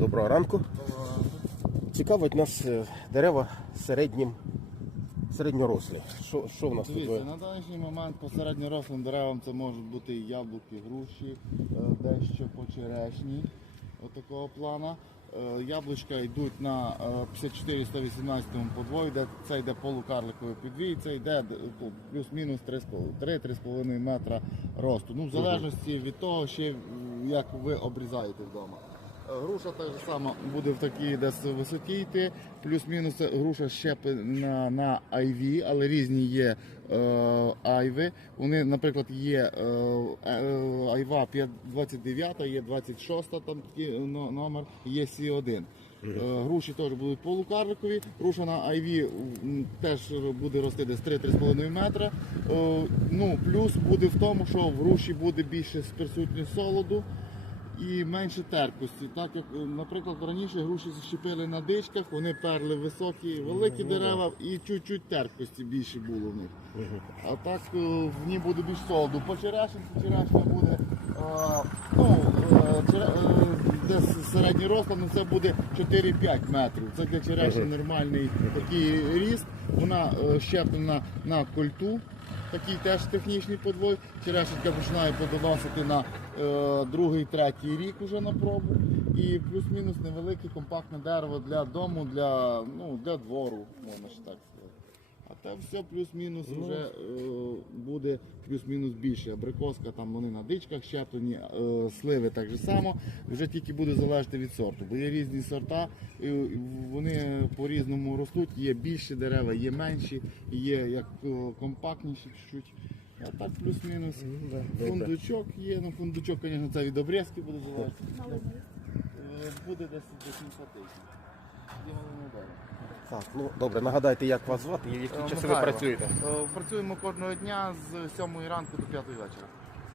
Доброго ранку. Цікавить нас е, дерева середнім, середньорослі. Що, що в нас тут? Дивіться, на даний момент по середньорослим деревам це можуть бути і яблуки, груші, е, дещо почерешні, отакого плана. Е, Яблучка йдуть на е, 54-118 подвою, де це йде полукарликовий підвій, це йде д- плюс-мінус 3-3,5 метра росту. Ну, в залежності від того, ще як ви обрізаєте вдома. Груша так же само буде в такій десь висоті йти. Плюс-мінус груша щеплена на айві, але різні є е, айви. Вони, наприклад, є е, е, айва 29, є 26 там такий номер, є Сі1. Е, Груші теж будуть полукарликові. Груша на м, теж буде рости десь 3-3,5 метри. Е, Ну, плюс буде в тому, що в груші буде більше присутність солоду і менше терпкості. Так як, е, наприклад, раніше груші щепили на дичках, вони перли високі, великі дерева і чуть-чуть терпкості більше було в них. А так е, в ній буде більш солоду. По черешні, черешня буде ну, е, чере- е, десь середній рост, ну це буде 4-5 метрів. Це для черешні нормальний такий ріст. Вона щеплена на кольту. Такий теж технічний подвой. Черешечка починає подоносити на е, другий, третій рік уже на пробу. І плюс-мінус невелике компактне дерево для дому, для, ну, для двору, можна ж так сказати. А те все плюс-мінус вже е, буде плюс-мінус більше. Абрикоска там вони на дичках щеплені, е, сливи так же само. Вже тільки буде залежати від сорту. Бо є різні сорта, і вони по-різному ростуть. Є більші дерева, є менші, є як е, компактніші чуть-чуть. А так плюс-мінус. добре. Фундучок є, ну фундучок, звісно, це від обрізки буде залежати. Е, Буде десь до 700 тисяч. Є малинове дерево. Так, ну добре, нагадайте, як вас звати і в які Е, часи ви Михайло. працюєте. Е, Працюємо кожного дня з 7 ранку до 5 вечора.